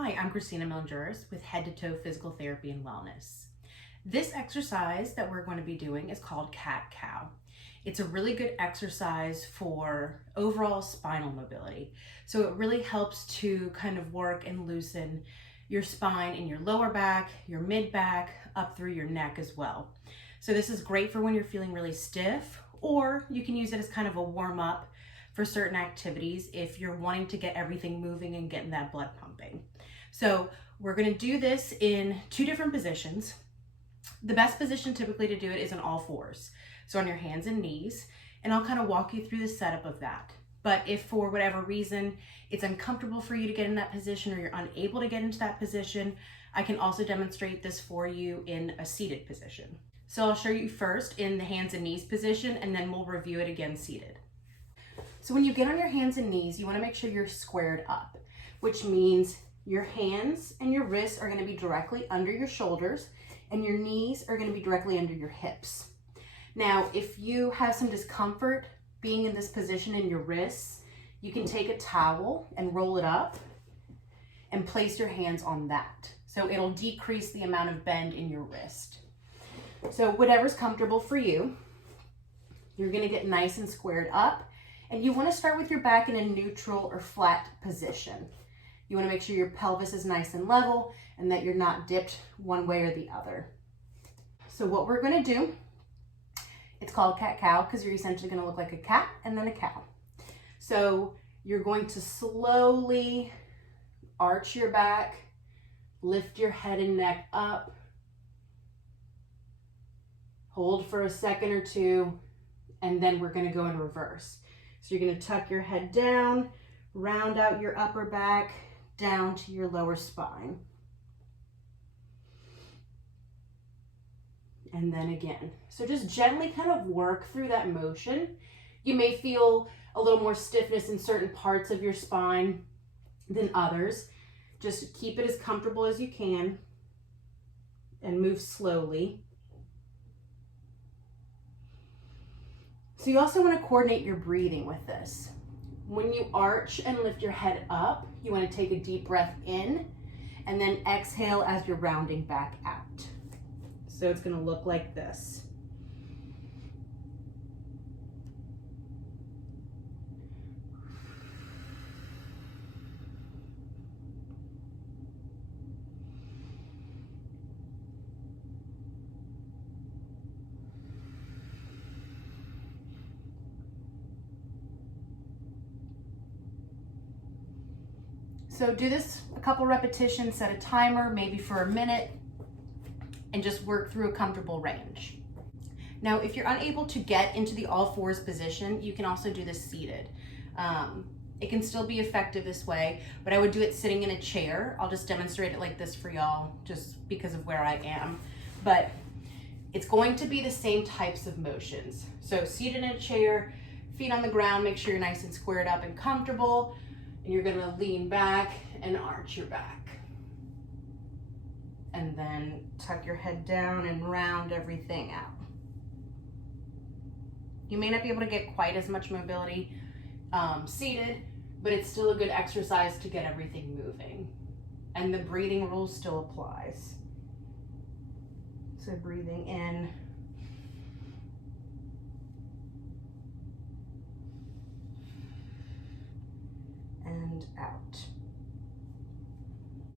Hi, I'm Christina Melangeris with Head to Toe Physical Therapy and Wellness. This exercise that we're going to be doing is called cat-cow. It's a really good exercise for overall spinal mobility. So it really helps to kind of work and loosen your spine in your lower back, your mid back, up through your neck as well. So this is great for when you're feeling really stiff, or you can use it as kind of a warm up for certain activities if you're wanting to get everything moving and getting that blood pumping. So we're going to do this in two different positions. The best position typically to do it is on all fours, so on your hands and knees, and I'll kind of walk you through the setup of that. But if for whatever reason it's uncomfortable for you to get in that position or you're unable to get into that position, I can also demonstrate this for you in a seated position. So I'll show you first in the hands and knees position, and then we'll review it again seated. So when you get on your hands and knees, you want to make sure you're squared up, which means your hands and your wrists are going to be directly under your shoulders and your knees are going to be directly under your hips. Now, if you have some discomfort being in this position in your wrists, you can take a towel and roll it up and place your hands on that. So it'll decrease the amount of bend in your wrist. So whatever's comfortable for you, you're going to get nice and squared up. And you want to start with your back in a neutral or flat position. You want to make sure your pelvis is nice and level and that you're not dipped one way or the other. So what we're going to do, it's called cat-cow because you're essentially going to look like a cat and then a cow. So you're going to slowly arch your back, lift your head and neck up, hold for a second or two, and then we're going to go in reverse. So you're going to tuck your head down, round out your upper back, down to your lower spine. And then again. So just gently kind of work through that motion. You may feel a little more stiffness in certain parts of your spine than others. Just keep it as comfortable as you can and move slowly. So you also want to coordinate your breathing with this. When you arch and lift your head up, you want to take a deep breath in and then exhale as you're rounding back out. So it's going to look like this. So do this a couple repetitions, set a timer, maybe for a minute, and just work through a comfortable range. Now, if you're unable to get into the all fours position, you can also do this seated. It can still be effective this way, but I would do it sitting in a chair. I'll just demonstrate it like this for y'all, just because of where I am. But it's going to be the same types of motions. So seated in a chair, feet on the ground, make sure you're nice and squared up and comfortable. And you're going to lean back and arch your back. And then tuck your head down and round everything out. You may not be able to get quite as much mobility seated, but it's still a good exercise to get everything moving. And the breathing rule still applies. So breathing in. And out.